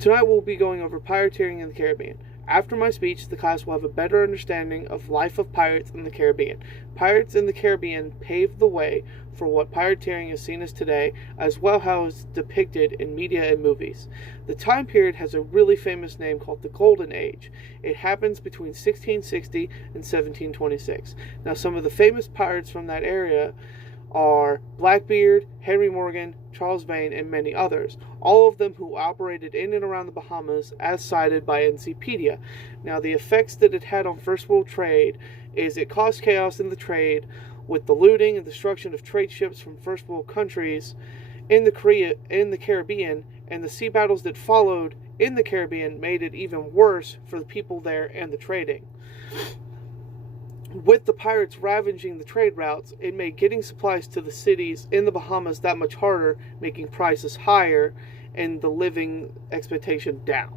Tonight we'll be going over pirateering in the Caribbean. After my speech, the class will have a better understanding of life of pirates in the Caribbean. Pirates in the Caribbean paved the way for what pirateering is seen as today, as well as depicted in media and movies. The time period has a really famous name called the Golden Age. It happens between 1660 and 1726. Now, some of the famous pirates from that area are Blackbeard, Henry Morgan, Charles Vane, and many others, all of them who operated in and around the Bahamas as cited by Encyclopedia. Now, the effects that it had on First World trade is it caused chaos in the trade with the looting and destruction of trade ships from First World countries in the Caribbean, and the sea battles that followed in the Caribbean made it even worse for the people there and the trading. With the pirates ravaging the trade routes, it made getting supplies to the cities in the Bahamas that much harder, making prices higher and the living expectation down.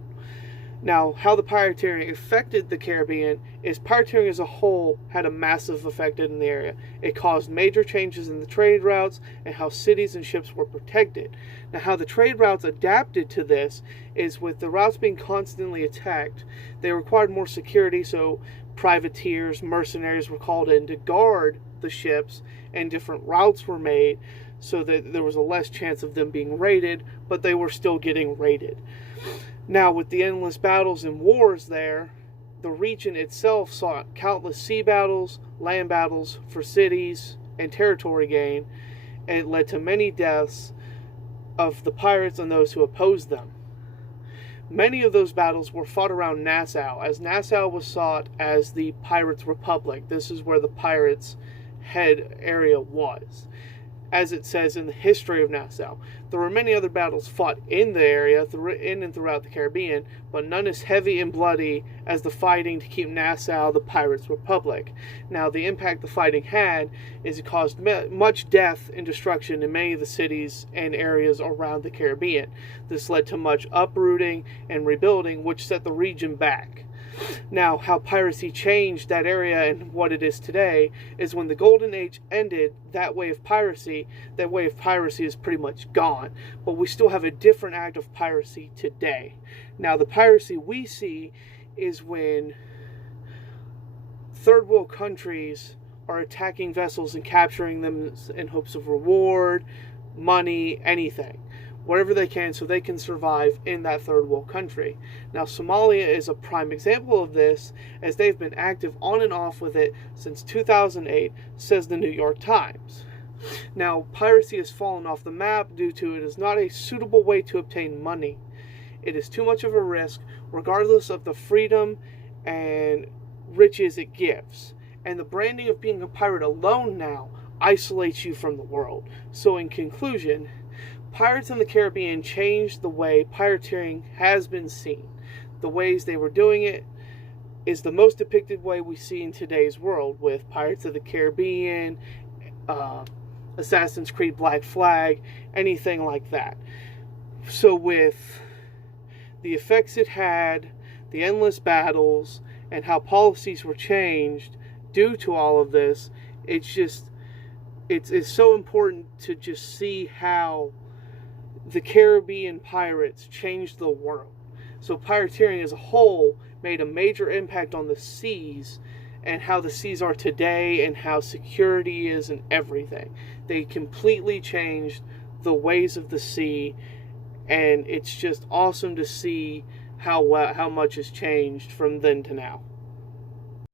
Now, how the pirateering affected the Caribbean is pirateering as a whole had a massive effect in the area. It caused major changes in the trade routes and how cities and ships were protected. Now, how the trade routes adapted to this is with the routes being constantly attacked, they required more security, so privateers, mercenaries were called in to guard the ships, and different routes were made so that there was a less chance of them being raided, but they were still getting raided. Now, with the endless battles and wars there, the region itself saw countless sea battles, land battles for cities and territory gain, and it led to many deaths of the pirates and those who opposed them. Many of those battles were fought around Nassau, as Nassau was sought as the Pirates' Republic. This is where the pirates' head area was, as it says in the history of Nassau. There were many other battles fought in the area, in and throughout the Caribbean, but none as heavy and bloody as the fighting to keep Nassau the Pirates' Republic. Now, the impact the fighting had is it caused much death and destruction in many of the cities and areas around the Caribbean. This led to much uprooting and rebuilding, which set the region back. Now, how piracy changed that area and what it is today is when the Golden Age ended, that way of piracy is pretty much gone. But we still have a different act of piracy today. Now, the piracy we see is when third world countries are attacking vessels and capturing them in hopes of reward, money, anything. Whatever they can so they can survive in that third world country. Now, Somalia is a prime example of this, as they've been active on and off with it since 2008, says the New York Times. Now, piracy has fallen off the map due to it is not a suitable way to obtain money. It is too much of a risk, regardless of the freedom and riches it gives. And the branding of being a pirate alone now isolates you from the world. So in conclusion, pirates in the Caribbean changed the way pirateering has been seen. The ways they were doing it is the most depicted way we see in today's world, with Pirates of the Caribbean, Assassin's Creed Black Flag, anything like that. So with the effects it had, the endless battles, and how policies were changed due to all of this, it's so important to just see how the Caribbean pirates changed the world. So pirateering as a whole made a major impact on the seas and how the seas are today and how security is and everything. They completely changed the ways of the sea, and it's just awesome to see how much has changed from then to now.